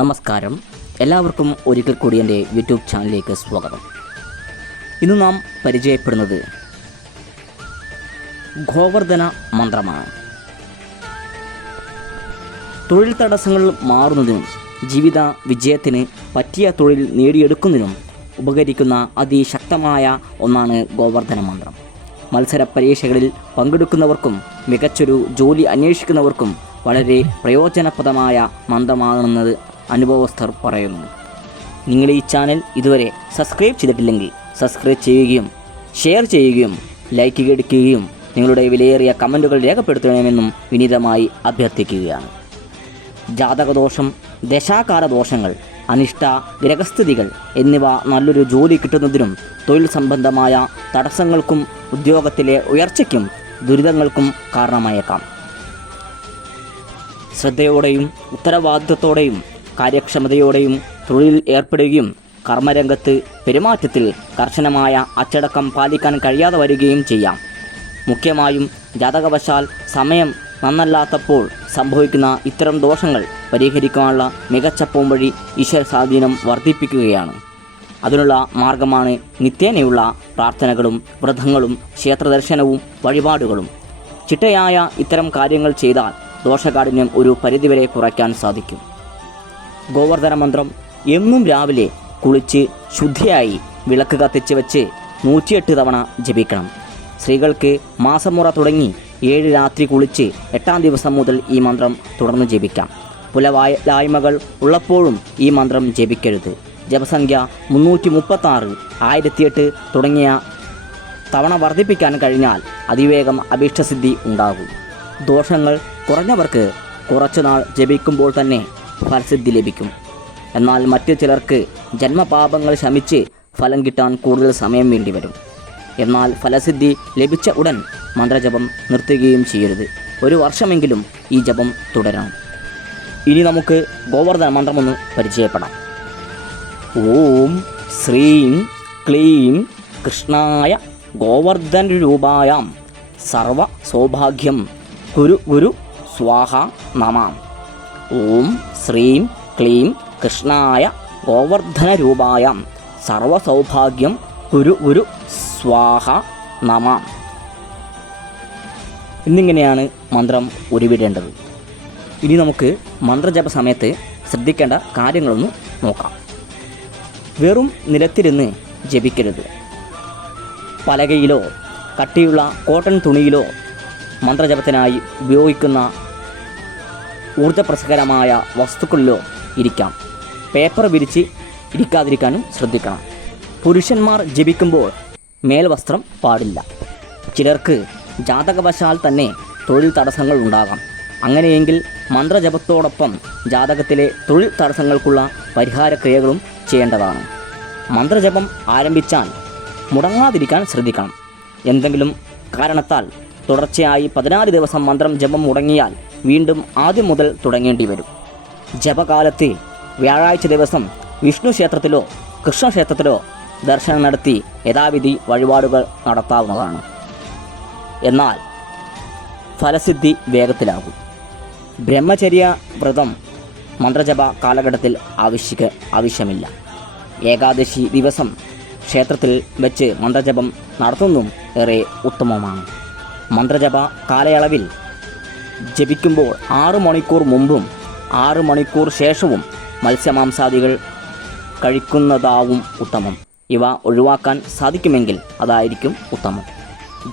നമസ്കാരം. എല്ലാവർക്കും ഒരിക്കൽ കൂടി എന്റെ യൂട്യൂബ് ചാനലിലേക്ക് സ്വാഗതം. ഇന്ന് നാം പരിചയപ്പെടുന്നത് ഗോവർദ്ധന മന്ത്രമാണ്. തൊഴിൽ തടസ്സങ്ങൾ മാറുന്നതിനും ജീവിത വിജയത്തിന് പറ്റിയ തൊഴിൽ നേടിയെടുക്കുന്നതിനും ഉപകരിക്കുന്ന അതിശക്തമായ ഒന്നാണ് ഗോവർദ്ധന മന്ത്രം. മത്സര പരീക്ഷകളിൽ പങ്കെടുക്കുന്നവർക്കും മികച്ചൊരു ജോലി അന്വേഷിക്കുന്നവർക്കും വളരെ പ്രയോജനപ്രദമായ മന്ത്രമാണെന്നത് അനുഭവസ്ഥർ പറയുന്നു. നിങ്ങൾ ഈ ചാനൽ ഇതുവരെ സബ്സ്ക്രൈബ് ചെയ്തിട്ടില്ലെങ്കിൽ സബ്സ്ക്രൈബ് ചെയ്യുകയും ഷെയർ ചെയ്യുകയും ലൈക്ക് അടിക്കുകയും നിങ്ങളുടെ വിലയേറിയ കമന്റുകൾ രേഖപ്പെടുത്തണമെന്നും വിനീതമായി അഭ്യർത്ഥിക്കുകയാണ്. ജാതകദോഷം ദശാകാല ദോഷങ്ങൾ അനിഷ്ട ഗ്രഹസ്ഥിതികൾ എന്നിവ നല്ലൊരു ജോലി കിട്ടുന്നതിനും തൊഴിൽ സംബന്ധമായ തടസ്സങ്ങൾക്കും ഉദ്യോഗത്തിലെ ഉയർച്ചയ്ക്കും ദുരിതങ്ങൾക്കും കാരണമായേക്കാം. ശ്രദ്ധയോടെയും ഉത്തരവാദിത്വത്തോടെയും കാര്യക്ഷമതയോടെയും തൊഴിലിൽ ഏർപ്പെടുകയും കർമ്മരംഗത്ത് പെരുമാറ്റത്തിൽ കർശനമായ അച്ചടക്കം പാലിക്കാൻ കഴിയാതെ വരികയും ചെയ്യാം. മുഖ്യമായും ജാതകവശാൽ സമയം നന്നല്ലാത്തപ്പോൾ സംഭവിക്കുന്ന ഇത്തരം ദോഷങ്ങൾ പരിഹരിക്കാനുള്ള മികച്ച പോംവഴി ഈശ്വര സ്വാധീനം വർദ്ധിപ്പിക്കുകയാണ്. അതിനുള്ള മാർഗമാണ് നിത്യേനയുള്ള പ്രാർത്ഥനകളും വ്രതങ്ങളും ക്ഷേത്രദർശനവും വഴിപാടുകളും. ചിട്ടയായ ഇത്തരം കാര്യങ്ങൾ ചെയ്താൽ ദോഷകാഠിന്യം ഒരു പരിധിവരെ കുറയ്ക്കാൻ സാധിക്കും. ഗോവർദ്ധന മന്ത്രം എന്നും രാവിലെ കുളിച്ച് ശുദ്ധിയായി വിളക്ക് കത്തിച്ച് വെച്ച് നൂറ്റിയെട്ട് തവണ ജപിക്കണം. സ്ത്രീകൾക്ക് മാസമുറ തുടങ്ങി ഏഴ് രാത്രി കുളിച്ച് എട്ടാം ദിവസം മുതൽ ഈ മന്ത്രം തുടർന്ന് ജപിക്കാം. പുലവായ്മകൾ ഉള്ളപ്പോഴും ഈ മന്ത്രം ജപിക്കരുത്. ജപസംഖ്യ മുന്നൂറ്റി മുപ്പത്താറ് ആയിരത്തിയെട്ട് തുടങ്ങിയ തവണ വർദ്ധിപ്പിക്കാൻ കഴിഞ്ഞാൽ അതിവേഗം അഭീഷ്ടസിദ്ധി ഉണ്ടാകും. ദോഷങ്ങൾ കുറഞ്ഞവർക്ക് കുറച്ചുനാൾ ജപിക്കുമ്പോൾ തന്നെ ഫലസിദ്ധി ലഭിക്കും. എന്നാൽ മറ്റു ചിലർക്ക് ജന്മപാപങ്ങൾ ശമിച്ച് ഫലം കിട്ടാൻ കൂടുതൽ സമയം വേണ്ടിവരും. എന്നാൽ ഫലസിദ്ധി ലഭിച്ച ഉടൻ മന്ത്രജപം നിർത്തുകയും ചെയ്യരുത്. ഒരു വർഷമെങ്കിലും ഈ ജപം തുടരണം. ഇനി നമുക്ക് ഗോവർദ്ധന മന്ത്രമൊന്ന് പരിചയപ്പെടാം. ഓം ശ്രീം ക്ലീം കൃഷ്ണായ ഗോവർദ്ധന രൂപായാം സർവ സൗഭാഗ്യം ഗുരു ഗുരു സ്വാഹ നമാം. ഓം ശ്രീം ക്ലീം കൃഷ്ണായ ഗോവർദ്ധന രൂപായം സർവസൗഭാഗ്യം കുരു ഗുരു സ്വാഹ നമാം. എന്നിങ്ങനെയാണ് മന്ത്രം ഉരുവിടേണ്ടത്. ഇനി നമുക്ക് മന്ത്രജപ സമയത്ത് ശ്രദ്ധിക്കേണ്ട കാര്യങ്ങളൊന്ന് നോക്കാം. വെറും നിലത്തിരുന്ന് ജപിക്കരുത്. പലകയിലോ കട്ടിയുള്ള കോട്ടൺ തുണിയിലോ മന്ത്രജപത്തിനായി ഉപയോഗിക്കുന്ന ഊർജപ്രസകരമായ വസ്തുക്കളിലോ ഇരിക്കാം. പേപ്പർ വിരിച്ച് ഇരിക്കാതിരിക്കാനും ശ്രദ്ധിക്കണം. പുരുഷന്മാർ ജപിക്കുമ്പോൾ മേൽവസ്ത്രം പാടില്ല. ചിലർക്ക് ജാതകവശാൽ തന്നെ തൊഴിൽ തടസ്സങ്ങൾ ഉണ്ടാകാം. അങ്ങനെയെങ്കിൽ മന്ത്രജപത്തോടൊപ്പം ജാതകത്തിലെ തൊഴിൽ തടസ്സങ്ങൾക്കുള്ള പരിഹാരക്രിയകളും ചെയ്യേണ്ടതാണ്. മന്ത്രജപം ആരംഭിച്ചാൽ മുടങ്ങാതിരിക്കാൻ ശ്രദ്ധിക്കണം. എന്തെങ്കിലും കാരണത്താൽ തുടർച്ചയായി പതിനാല് ദിവസം മന്ത്രം ജപം മുടങ്ങിയാൽ വീണ്ടും ആദ്യം മുതൽ തുടങ്ങേണ്ടി വരും. ജപകാലത്ത് വ്യാഴാഴ്ച ദിവസം വിഷ്ണു ക്ഷേത്രത്തിലോ കൃഷ്ണക്ഷേത്രത്തിലോ ദർശനം നടത്തി യഥാവിധി വഴിപാടുകൾ നടത്താവുന്നതാണ്. എന്നാൽ ഫലസിദ്ധി വേഗത്തിലാകും. ബ്രഹ്മചര്യ വ്രതം മന്ത്രജപ കാലഘട്ടത്തിൽ ആവശ്യക്ക് ആവശ്യമില്ല. ഏകാദശി ദിവസം ക്ഷേത്രത്തിൽ വെച്ച് മന്ത്രജപം നടത്തുന്നതും ഏറെ ഉത്തമമാണ്. മന്ത്രജപ കാലയളവിൽ ജപിക്കുമ്പോൾ ആറു മണിക്കൂർ മുമ്പും ആറു മണിക്കൂർ ശേഷവും മത്സ്യമാംസാദികൾ കഴിക്കുന്നതാവും ഉത്തമം. ഇവ ഒഴിവാക്കാൻ സാധിക്കുമെങ്കിൽ അതായിരിക്കും ഉത്തമം.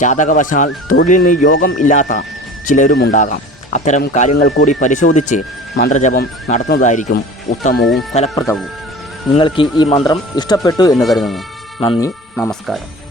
ജാതകവശാൽ തൊഴിലിന് യോഗം ഇല്ലാത്ത ചിലരുമുണ്ടാകാം. അത്തരം കാര്യങ്ങൾ കൂടി പരിശോധിച്ച് മന്ത്രജപം നടത്തുന്നതായിരിക്കും ഉത്തമവും ഫലപ്രദവും. നിങ്ങൾക്ക് ഈ മന്ത്രം ഇഷ്ടപ്പെട്ടു എന്ന് കരുതുന്നു. നന്ദി നമസ്കാരം.